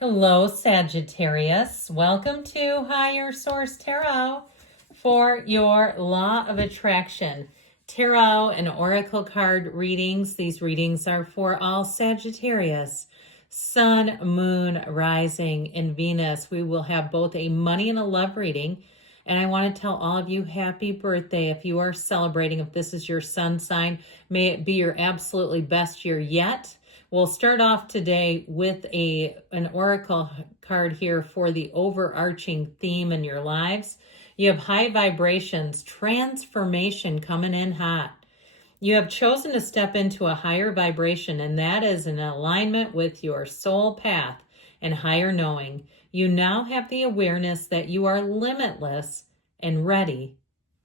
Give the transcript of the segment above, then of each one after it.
Hello, Sagittarius. Welcome to Higher Source Tarot for your Law of Attraction Tarot and Oracle card readings. These readings are for all Sagittarius, Sun, Moon, Rising, and Venus. We will have both a money and a love reading. And I want to tell all of you happy birthday if you are celebrating. If this is your sun sign, may it be your absolutely best year yet. We'll start off today with an oracle card here for the overarching theme in your lives. You have high vibrations, transformation coming in hot. You have chosen to step into a higher vibration, and that is in alignment with your soul path and higher knowing. You now have the awareness that you are limitless and ready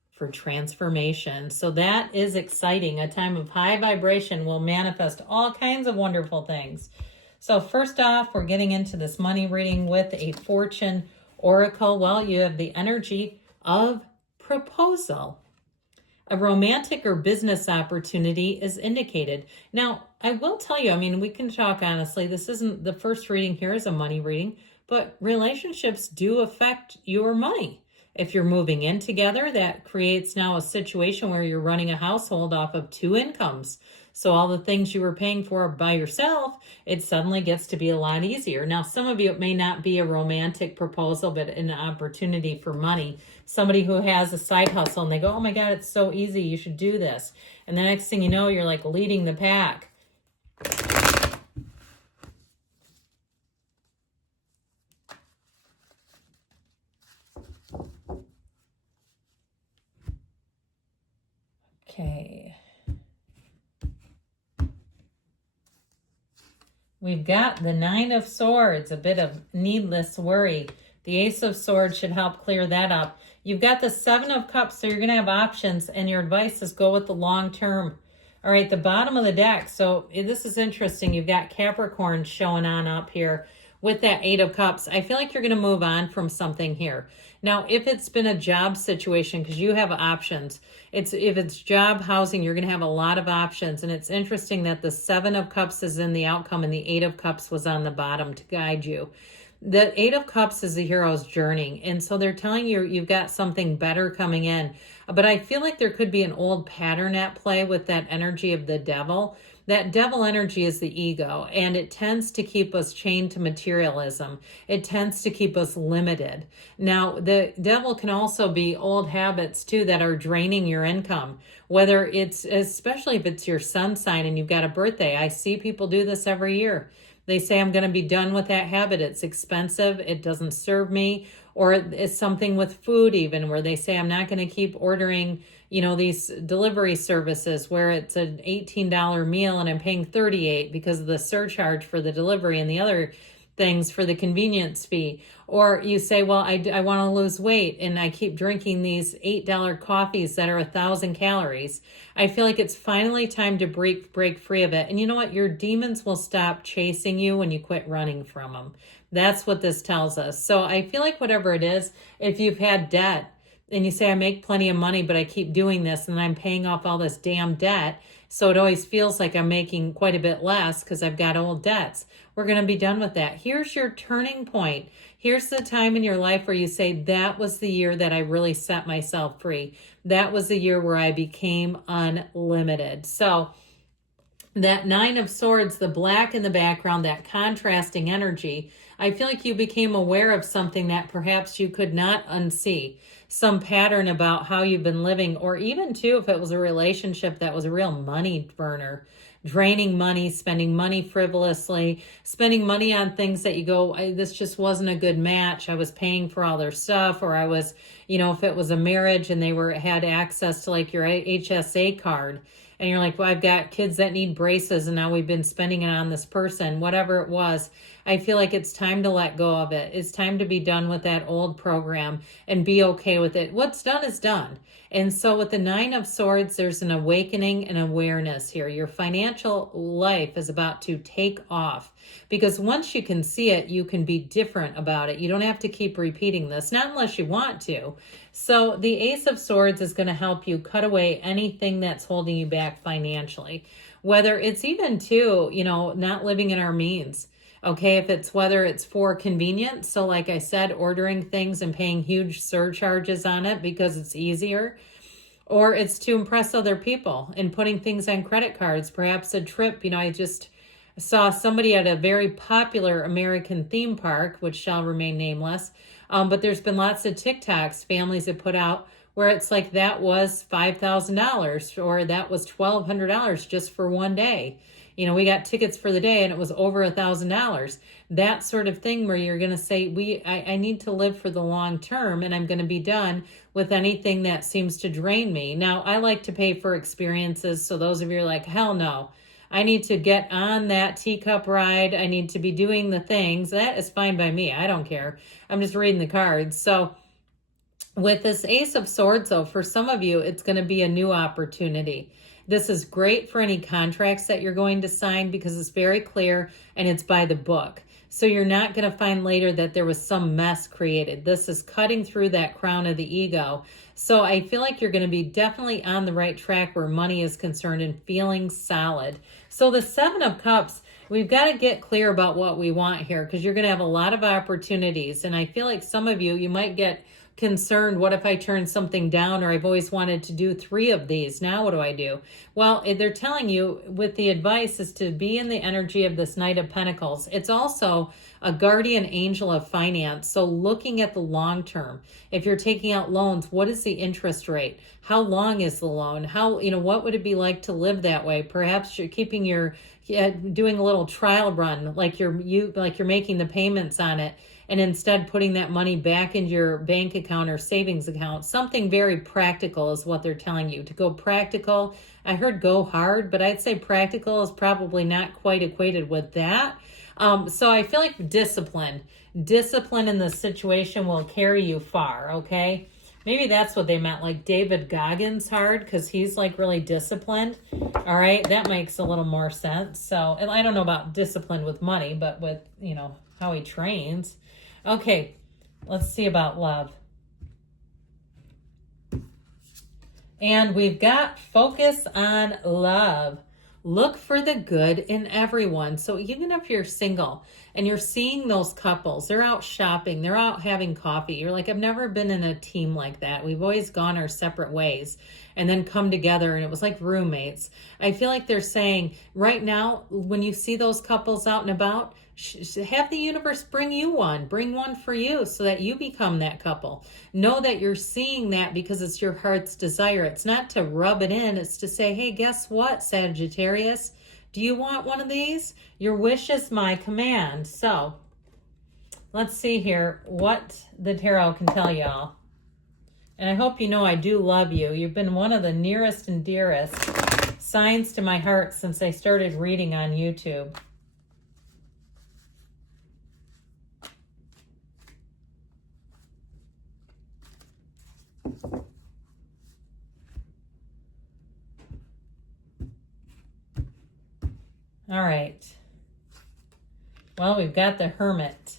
for transformation. So that is exciting. A time of high vibration will manifest all kinds of wonderful things. So first off, we're getting into this money reading with a fortune oracle. Well, you have the energy of proposal. A romantic or business opportunity is indicated. Now, I will tell you, we can talk honestly. This isn't the first reading here is a money reading, but relationships do affect your money. If you're moving in together, that creates now a situation where you're running a household off of two incomes. So all the things you were paying for by yourself, it suddenly gets to be a lot easier. Now, some of you, it may not be a romantic proposal, but an opportunity for money. Somebody who has a side hustle and they go, oh my God, it's so easy. You should do this. And the next thing you know, you're like leading the pack. Okay. We've got the Nine of Swords, a bit of needless worry. The Ace of Swords should help clear that up. You've got the Seven of Cups, so you're going to have options, and your advice is go with the long term. All right, the bottom of the deck. So this is interesting. You've got Capricorn showing on up here with that Eight of Cups. I feel like you're going to move on from something here. Now, if it's been a job situation, because you have options, if it's job, housing, you're going to have a lot of options. And it's interesting that the Seven of Cups is in the outcome and the Eight of Cups was on the bottom to guide you. The Eight of Cups is the hero's journey. And so they're telling you you've got something better coming in. But I feel like there could be an old pattern at play with that energy of the devil. That devil energy is the ego, and it tends to keep us chained to materialism. It tends to keep us limited. Now, the devil can also be old habits too that are draining your income, whether it's, especially if it's your sun sign and you've got a birthday. I see people do this every year. They say, I'm going to be done with that habit. It's expensive. It doesn't serve me. Or it's something with food even where they say, I'm not going to keep ordering, these delivery services where it's an $18 meal and I'm paying $38 because of the surcharge for the delivery and the other things for the convenience fee. Or you say, well, I want to lose weight and I keep drinking these $8 coffees that are 1,000 calories. I feel like it's finally time to break free of it. And you know what? Your demons will stop chasing you when you quit running from them. That's what this tells us. So I feel like whatever it is, if you've had debt and you say, I make plenty of money, but I keep doing this and I'm paying off all this damn debt. So it always feels like I'm making quite a bit less because I've got old debts. We're going to be done with that. Here's your turning point. Here's the time in your life where you say, that was the year that I really set myself free. That was the year where I became unlimited. So that Nine of Swords, the black in the background, that contrasting energy, I feel like you became aware of something that perhaps you could not unsee. Some pattern about how you've been living, or even too, if it was a relationship that was a real money burner, draining money, spending money frivolously, spending money on things that you go, this just wasn't a good match. I was paying for all their stuff, or I was, if it was a marriage and they had access to like your HSA card, and you're like, well, I've got kids that need braces and now we've been spending it on this person, whatever it was. I feel like it's time to let go of it. It's time to be done with that old program and be okay with it. What's done is done. And so with the Nine of Swords, there's an awakening and awareness here. Your financial life is about to take off because once you can see it, you can be different about it. You don't have to keep repeating this, not unless you want to. So the Ace of Swords is going to help you cut away anything that's holding you back financially, whether it's even too, not living in our means. Okay, if it's whether it's for convenience, so like I said, ordering things and paying huge surcharges on it because it's easier, or it's to impress other people and putting things on credit cards, perhaps a trip. I just saw somebody at a very popular American theme park, which shall remain nameless. But there's been lots of TikToks families have put out where it's like that was $5,000 or that was $1,200 just for one day. We got tickets for the day and it was over $1,000. That sort of thing where you're going to say, I need to live for the long term, and I'm going to be done with anything that seems to drain me. Now, I like to pay for experiences. So those of you are like, hell no, I need to get on that teacup ride. I need to be doing the things. That is fine by me. I don't care. I'm just reading the cards. So with this Ace of Swords, though, for some of you, it's going to be a new opportunity. This is great for any contracts that you're going to sign because it's very clear and it's by the book. So you're not going to find later that there was some mess created. This is cutting through that crown of the ego. So I feel like you're going to be definitely on the right track where money is concerned and feeling solid. So the Seven of Cups, we've got to get clear about what we want here because you're going to have a lot of opportunities. And I feel like some of you might get concerned, what if I turn something down, or I've always wanted to do 3 of these. Now what do I do? Well, they're telling you with the advice is to be in the energy of this Knight of Pentacles. It's also a guardian angel of finance. So looking at the long term, if you're taking out loans, what is the interest rate? How long is the loan? How, what would it be like to live that way? Perhaps you're keeping doing a little trial run, like you're making the payments on it, and instead putting that money back into your bank account or savings account. Something very practical is what they're telling you. To go practical, I heard go hard, but I'd say practical is probably not quite equated with that. So I feel like discipline in this situation will carry you far, okay? Maybe that's what they meant, like David Goggins hard, because he's like really disciplined. All right, that makes a little more sense. So, and I don't know about discipline with money, but with, how he trains. Okay, let's see about love. And we've got focus on love. Look for the good in everyone. So even if you're single and you're seeing those couples, they're out shopping, they're out having coffee. You're like, I've never been in a team like that. We've always gone our separate ways and then come together, and it was like roommates. I feel like they're saying right now, when you see those couples out and about, have the universe bring one for you so that you become that couple. Know that you're seeing that because it's your heart's desire. It's not to rub it in. It's to say, hey, guess what, Sagittarius? Do you want one of these? Your wish is my command. So let's see here what the tarot can tell y'all. And I hope you know I do love you. You've been one of the nearest and dearest signs to my heart since I started reading on YouTube. All right. Well, we've got the Hermit,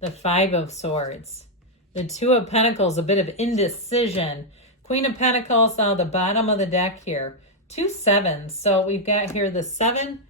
the Five of Swords, the Two of Pentacles, a bit of indecision. Queen of Pentacles on the bottom of the deck here. 2 sevens. So we've got here the 7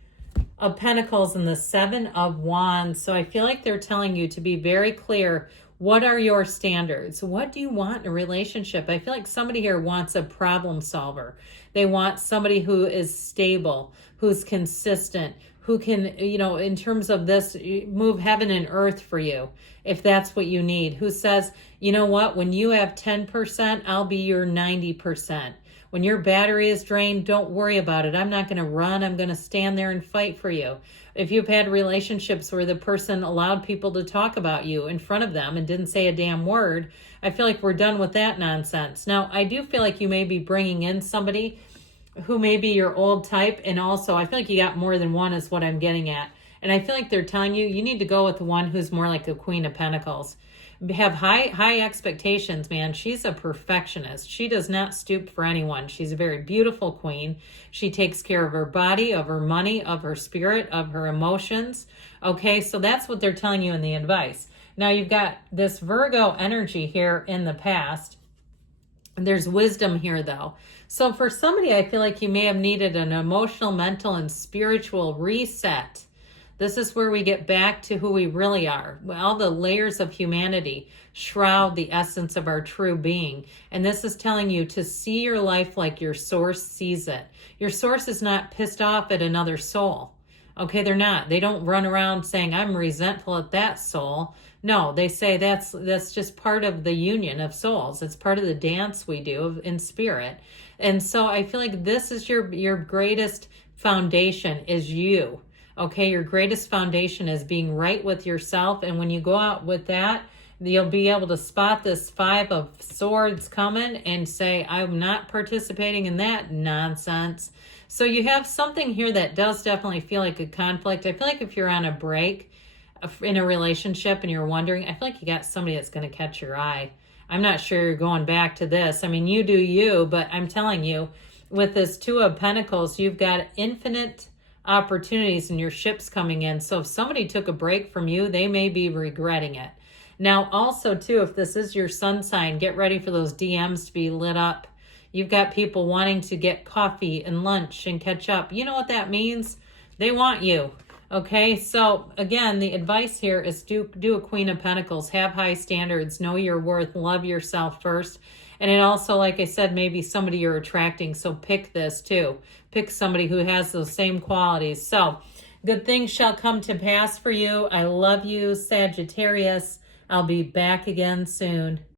of Pentacles and the 7 of Wands. So I feel like they're telling you to be very clear. What are your standards? What do you want in a relationship? I feel like somebody here wants a problem solver. They want somebody who is stable, who's consistent, who can, in terms of this, move heaven and earth for you, if that's what you need. Who says, you know what, when you have 10%, I'll be your 90%. When your battery is drained, don't worry about it. I'm not going to run. I'm going to stand there and fight for you. If you've had relationships where the person allowed people to talk about you in front of them and didn't say a damn word, I feel like we're done with that nonsense. Now, I do feel like you may be bringing in somebody who may be your old type. And also, I feel like you got more than one is what I'm getting at. And I feel like they're telling you, you need to go with the one who's more like the Queen of Pentacles. Have high expectations, man. She's a perfectionist. She does not stoop for anyone. She's a very beautiful queen. She takes care of her body, of her money, of her spirit, of her emotions. Okay, so that's what they're telling you in the advice. Now you've got this Virgo energy here in the past. There's wisdom here, though. So for somebody, I feel like you may have needed an emotional, mental, and spiritual reset. This is where we get back to who we really are. All the layers of humanity shroud the essence of our true being. And this is telling you to see your life like your source sees it. Your source is not pissed off at another soul. Okay, they're not. They don't run around saying, I'm resentful at that soul. No, they say that's just part of the union of souls. It's part of the dance we do in spirit. And so I feel like this is your greatest foundation is you. Okay, your greatest foundation is being right with yourself. And when you go out with that, you'll be able to spot this 5 of Swords coming and say, I'm not participating in that nonsense. So you have something here that does definitely feel like a conflict. I feel like if you're on a break in a relationship and you're wondering, I feel like you got somebody that's going to catch your eye. I'm not sure you're going back to this. I mean, you do you, but I'm telling you, with this 2 of Pentacles, you've got infinite opportunities and your ship's coming in. So if somebody took a break from you, they may be regretting it. Now, also, too, if this is your sun sign, get ready for those DMs to be lit up. You've got people wanting to get coffee and lunch and catch up. You know what that means? They want you. Okay, so again, the advice here is do a Queen of Pentacles. Have high standards. Know your worth. Love yourself first. And it also, like I said, maybe somebody you're attracting. So pick this too. Pick somebody who has those same qualities. So good things shall come to pass for you. I love you, Sagittarius. I'll be back again soon.